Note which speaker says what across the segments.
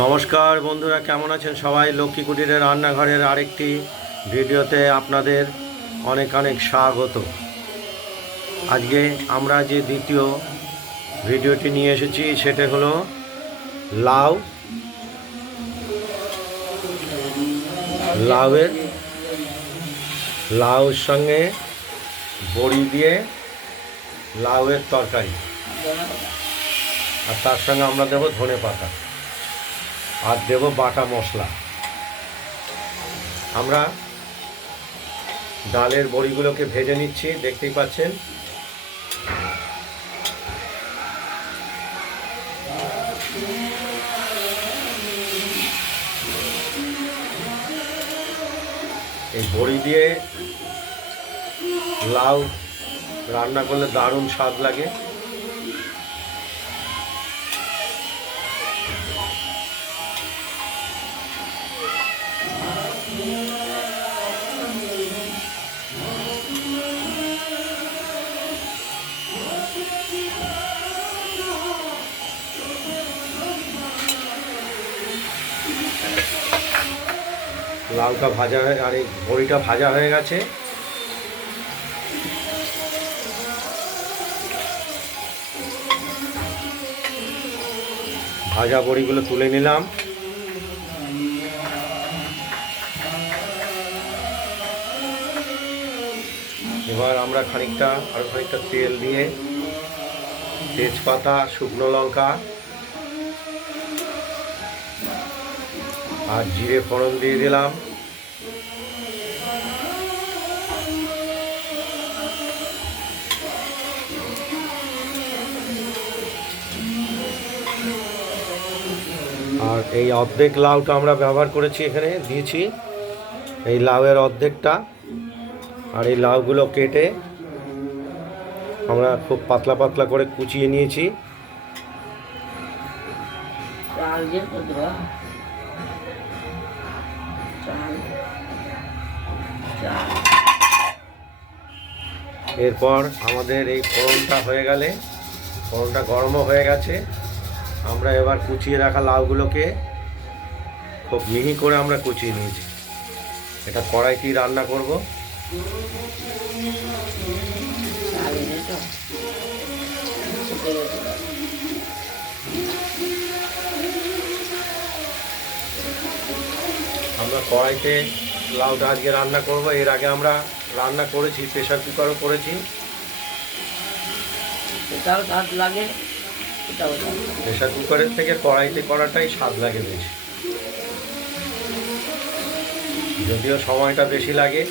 Speaker 1: নমস্কার বন্ধুরা, কেমন আছেন সবাই? লক্ষ্মী কুটিরের রান্নাঘরের আরেকটি ভিডিওতে আপনাদের অনেক অনেক স্বাগত। আজকে আমরা যে দ্বিতীয় ভিডিওটি নিয়ে এসেছি, সেটা হলো লাউ, লাউয়ের, লাউর সঙ্গে বড়ি দিয়ে লাউয়ের তরকারি। আর তার সঙ্গে আমরা দেবো ধনে পাতা আর দেবো বাটা মশলা। আমরা ডালের বড়িগুলোকে ভেজে নিচ্ছি, দেখতেই পাচ্ছেন। এই বড়ি দিয়ে লাউ রান্না করলে দারুণ স্বাদ লাগে। লাউটা ভাজা হয়ে, আর এই বড়িটা ভাজা হয়ে গেছে। ভাজা বড়িগুলো তুলে নিলাম। এবার আমরা খানিকটা আরও খানিকটা তেল দিয়ে তেজপাতা, শুকনো লঙ্কা, আর জিরে ফোড়ন দিয়ে দিলাম। আর এই অর্ধেক লাউটা আমরা ব্যবহার করেছি এখানে দিয়েছি। এই লাউয়ের অর্ধেকটা। আর এই লাউগুলো কেটে আমরা খুব পাতলা পাতলা করে কুচিয়ে নিয়েছি। এরপর আমাদের এই ফোড়নটা হয়ে গেলে ফোড়নটা গরমও হয়ে গেছে। আমরা এবার কুচিয়ে রাখা লাউগুলোকে খুব মিহি করে আমরা কুচিয়ে নিয়েছি। এটা কড়াইতেই রান্না করব? আমরা কড়াইতে লাউটা আজকে রান্না করব। এর আগে আমরা রান্না করেছি প্রেশার কুকারও করেছি।
Speaker 2: লাগে।
Speaker 1: প্রেশার কুকারের থেকে কড়াইতে করাটাই স্বাদ লাগে বেশি। যদিও সময়টা বেশি লাগে।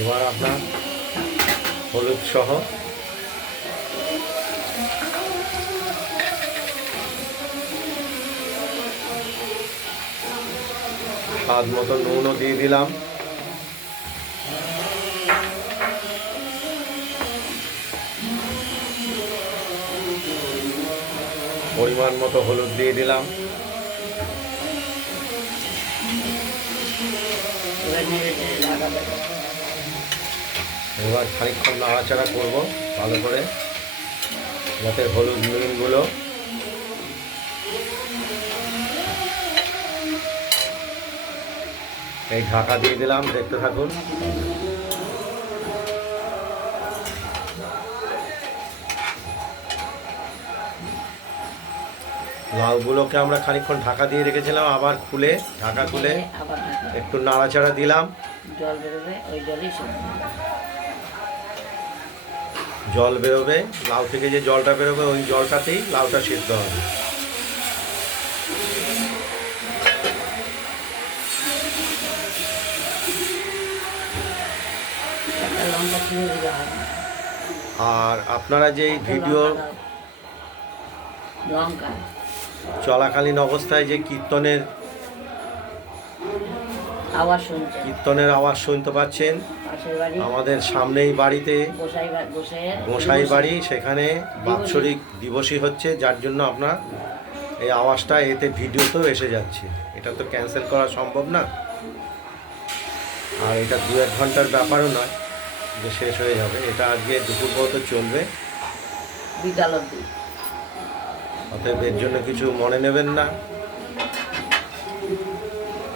Speaker 1: এবার আপনার হলুদ সহ স্বাদ মতো নুনও দিয়ে দিলাম। পরিমাণ মতো হলুদ দিয়ে দিলাম।
Speaker 2: এবার
Speaker 1: খানিকক্ষণ নাড়াচাড়া করব ভালো করে, যাতে হলুদ নুনগুলো এই ঢাকা দিয়ে দিলাম, দেখতে থাকুন। লাউগুলোকে আমরা খানিকক্ষণ ঢাকা দিয়ে রেখেছিলাম আবার খুলে ঢাকা খুলে একটু নাড়াচাড়া দিলাম।
Speaker 2: জল বেরোবে ওই জলেই
Speaker 1: জল বেরোবে লাউ থেকে যে জলটা বেরোবে ওই জলটাতেই লাউটা সিদ্ধ হবে। আর আপনারা যে এই ভিডিও
Speaker 2: লঙ্কা।
Speaker 1: চলাকালীন অবস্থায় যে কীর্তনের
Speaker 2: শুনছে।
Speaker 1: কীর্তনের আওয়াজ শুনতে পাচ্ছেন। আমাদের সামনেই বাড়িতে
Speaker 2: গোসাই
Speaker 1: গোসাই বাড়ি সেখানে বাৎসরিক দিবসই হচ্ছে যার জন্য আপনার এই আওয়াজটা এতে ভিডিওতেও এসে যাচ্ছে। এটা তো ক্যান্সেল করা সম্ভব না। আর এটা দু এক ঘণ্টার ব্যাপারও নয় যে শেষ হয়ে যাবে। এটা আজকে দুপুর পর্যন্ত চলবে।
Speaker 2: বিকাল অব্দি
Speaker 1: অতএব এর জন্য কিছু মনে নেবেন না।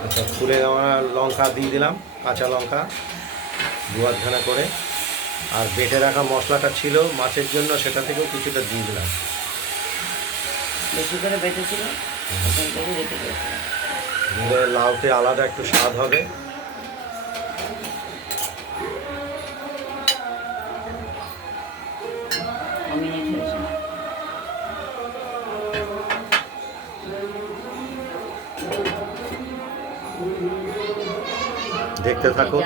Speaker 1: আচ্ছা ফুলে আমরা লঙ্কা দিয়ে দিলাম কাঁচা লঙ্কা দু আধখানা করে। আর বেটে রাখা মশলাটা ছিল মাছের জন্য সেটা থেকেও কিছুটা দিয়ে দিলাম।
Speaker 2: বেশি করে
Speaker 1: লাউতে আলাদা একটু স্বাদ হবে। দেখতে থাকো।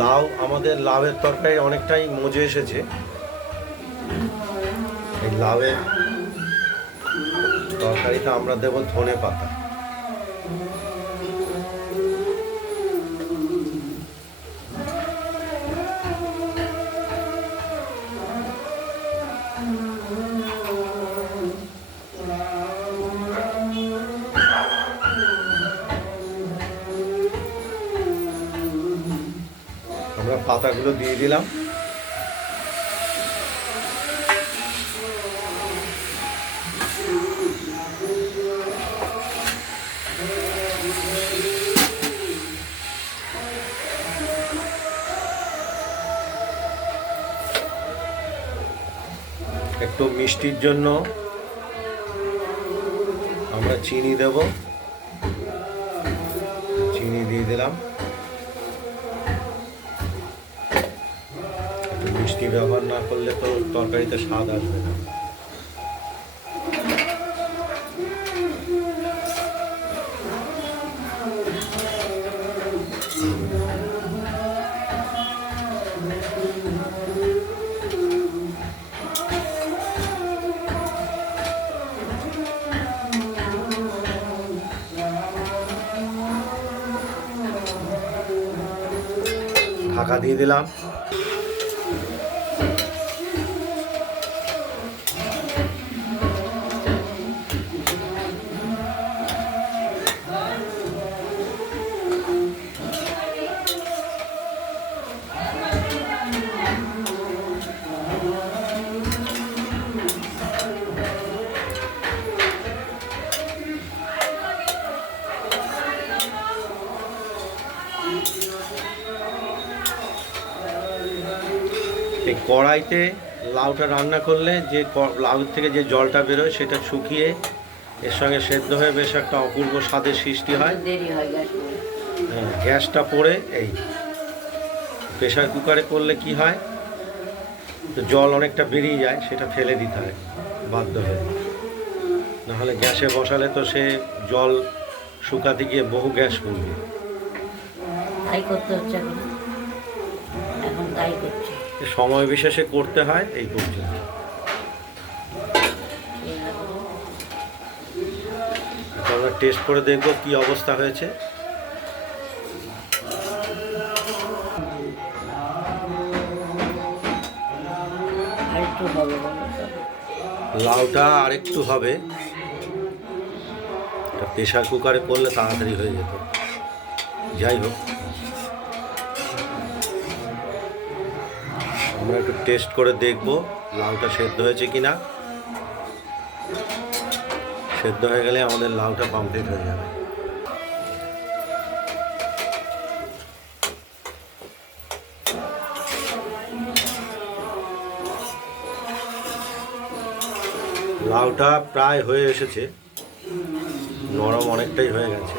Speaker 1: লাউ আমাদের লাউয়ের তরকারি অনেকটাই মজে এসেছে। এই লাউয়ের তরকারিতে আমরা দেব ধনে পাতা পাতাগুলো দিয়ে দিলাম। একটু মিষ্টির জন্য আমরা চিনি দেব। চিনি দিয়ে দিলাম। মিষ্টি ব্যবহার না করলে তো তরকারিতে স্বাদ আসবে না। ঢাকা দিয়ে দিলাম। কড়াইতে লাউটা রান্না করলে যে লাউ থেকে যে জলটা বেরোয় সেটা শুকিয়ে এর সঙ্গে সেদ্ধ হয়ে বেশ একটা অপূর্ব স্বাদের সৃষ্টি হয়।
Speaker 2: হয়
Speaker 1: গ্যাসটা পড়ে এই প্রেশার কুকারে করলে কি হয়? তো জল অনেকটা বেরিয়ে যায় সেটা ফেলে দিতে হয় বাধ্য হয়ে। নাহলে গ্যাসে বসালে তো সে জল শুকাতে গিয়ে বহু গ্যাস করবে
Speaker 2: তাই করতে হচ্ছে এখন তাই করছে।
Speaker 1: সময় বিশেষে করতে হয় এই পর্যন্ত। আমরা টেস্ট করে দেখব কি অবস্থা হয়েছে। লাউটা আর একটু হবে প্রেশার কুকারে করলে তাড়াতাড়ি হয়ে যেত। যাই হোক। আমরা একটু টেস্ট করে দেখব লাউটা সেদ্ধ হয়েছে কি না সেদ্ধ হয়ে গেলে আমাদের লাউটা কমপ্লিট হয়ে যাবে। লাউটা প্রায় হয়ে এসেছে। নরম অনেকটাই হয়ে গেছে।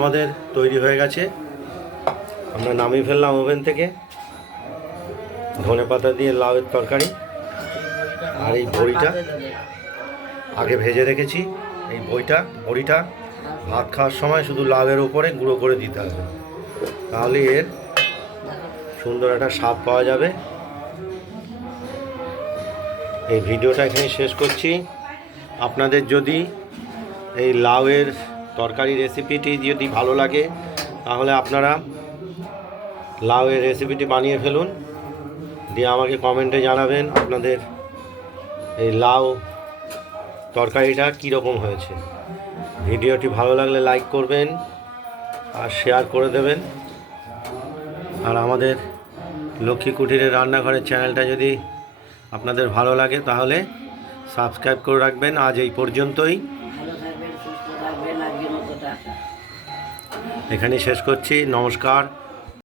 Speaker 1: আমাদের তৈরি হয়ে গেছে। আমরা নামিয়ে ফেললাম ওভেন থেকে। ধনে পাতা দিয়ে লাউয়ের তরকারি আর এই বড়িটা। আগে ভেজে রেখেছি। এই বইটা বড়িটা ভাত খাওয়ার সময় শুধু লাউয়ের উপরে গুঁড়ো করে দিতে হবে। তাহলে এর সুন্দর একটা স্বাদ পাওয়া যাবে। এই ভিডিওটা এখানে শেষ করছি। আপনাদের যদি এই লাউয়ের তরকারি রেসিপিটি যদি ভালো লাগে, তাহলে আপনারা লাউয়ের রেসিপিটি বানিয়ে ফেলুন। দিয়ে আমাকে কমেন্টে জানাবেন আপনাদের এই লাউ তরকারিটা কীরকম হয়েছে। ভিডিওটি ভালো লাগলে লাইক করবেন আর শেয়ার করে দেবেন। আর আমাদের লক্ষ্মী কুটিরের রান্নাঘরের চ্যানেলটা যদি আপনাদের ভালো লাগে, তাহলে সাবস্ক্রাইব করে রাখবেন। আজ এই পর্যন্তই। এখানেই শেষ করছি। নমস্কার।